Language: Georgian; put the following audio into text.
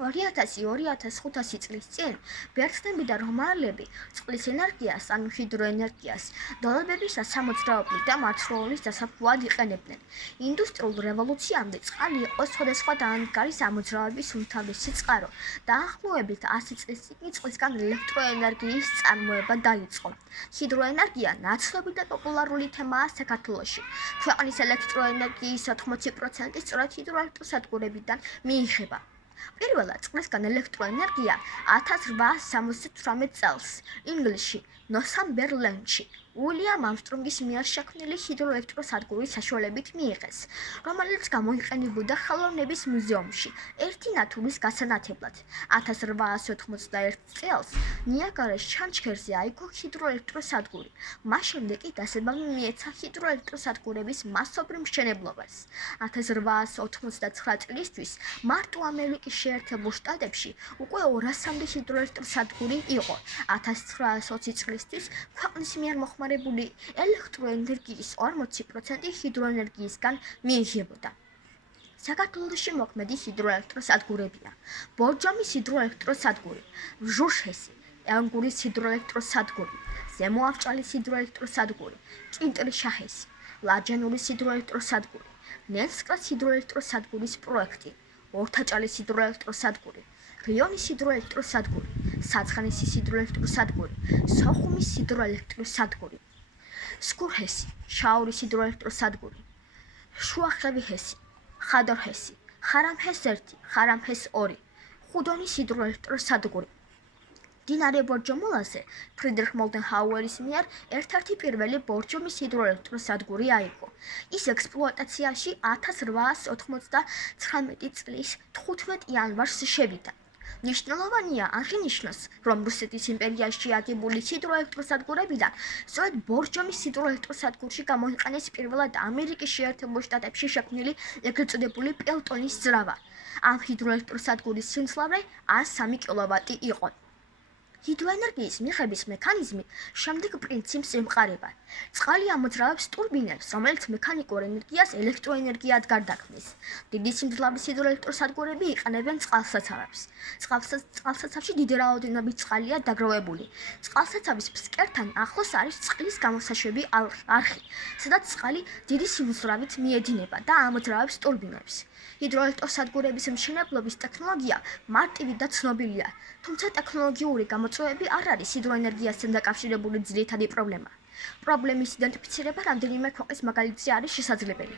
2000-2500 წლის წინ ბერძნები და რომაელები წყლის ენერგიას, ანუ ჰიდროენერგიას, დოლაბების სამოძრაობრივ და მარცვლეულის დასაფუად იყენებდნენ. ინდუსტრიულ რევოლუციამდე წყალი იყო სხვადასხვა დანადგარი სამოძრაოების უმთავრესი წყარო და დაახლოებით 100 წლის წინ წყლისგან ელექტროენერგიის წარმოება დაიწყო. ჰიდროენერგია ნაცნობი და პოპულარული თემაა საქართველოში. ქვეყნის ელექტროენერგიის 80% სწორედ ჰიდროელექტროსადგურებიდან მიიღება. პირველად წყლისგან ელექტროენერგია 1878 წელს ინგლისში ნორსამბერლენდში უილიამ ამსტრონგის მიერ შექმნილი ჰიდროელექტროსადგურის საშუალებით მიიღეს, რომელიც გამოიყენებოდა ხელოვნების მუზეუმში ერთი ნათურის გასანათებლად. 1891 წელს ნიაგარას ჩანჩქერზე აიგო ჰიდროელექტროსადგური. მას შემდეგ კი დასაბამი მიეცა ჰიდროელექტროსადგურების მასობრივ მშენებლობას. 1899 წლისთვის მარტო ამერიკის შეერთებულ შტატებში უკვე 200-მდე ჰიდროელექტროსადგური იყო. 1920 წლისთვის ქვეყნის მიერ მოხმარებული ელექტროენერგიის 40% ჰიდროენერგიისგან მიიღებოდა. საქართველოში მოქმედი ჰიდროელექტროსადგურებია: ბორჯომის ჰიდროელექტროსადგური, ჟუშჰესი, ენგურის ჰიდროელექტროსადგური, ზემოავჭალის ჰიდროელექტროსადგური, კინტრიშაჰესი, ლაჯანურის ჰიდროელექტროსადგური, ნენსკრას ჰიდროელექტროსადგურის პროექტი, ორთაჭალის ჰიდროელექტროსადგური, რიონის ჰიდროელექტროსადგური, საცხენისის ჰიდროელექტროსადგური, სოხუმის ჰიდროელექტროსადგური, სქურჰესი, შაორის ჰიდროელექტროსადგური, შუახევი-ჰესი, ხადორ-ჰესი, ხარამჰეს-1, ხარამჰეს-2, ხუდონის ჰიდროელექტროსადგური. მდინარე ბორჯომულაზე ფრიდრიხ მოლდენჰაუერის მიერ ერთ-ერთი პირველი ბორჯომის ჰიდროელექტროსადგური აიგო. ის ექსპლუატაციაში 1899 წლის 15 იანვარს შევიდა. მნიშვნელოვანია აღინიშნოს, რომ რუსეთის იმპერიაში აგებული ჰიდროელექტროსადგურებიდან სწორედ ბორჯომის ჰიდროელექტროსადგურში გამოიყენეს პირველად ამერიკის შეერთებულ შტატებში შექმნილი ეგრეთ წოდებული პელტონის ძრავა. ამ ჰიდროელექტროსადგურის სიმძლავრე 103 კილოვატი იყო. ჰიდროენერგიის მიღების მექანიზმი შემდეგ პრინციპს ემყარება. წყალი ამოძრავებს ტურბინებს, რომელიც მექანიკურ ენერგიას ელექტროენერგიად გარდაქმნის. დიდი სიმძლავრის ჰიდროელექტროსადგურები იყენებენ წყალსაცავებს. წყალსაცავში დიდი რაოდენობით წყალია დაგროვებული. წყალსაცავის ფსკერთან ახლოს არის წყლის გამოსაშვები არხი, სადაც წყალი დიდი სიმძლავრით მიედინება და ამოძრავებს ტურბინებს. ჰიდროელექტროსადგურების მშენებლობის ტექნოლოგია მარტივი და ცნობილია, თუმცა ტექნოლოგიური გამოწვევები არ არის ჰიდროენერგიასთან დაკავშირებული ძირითადი პრობლემა. პრობლემის იდენტიფიცირება რამდენიმე ქვეყნის მაგალითზე არის შესაძლებელი.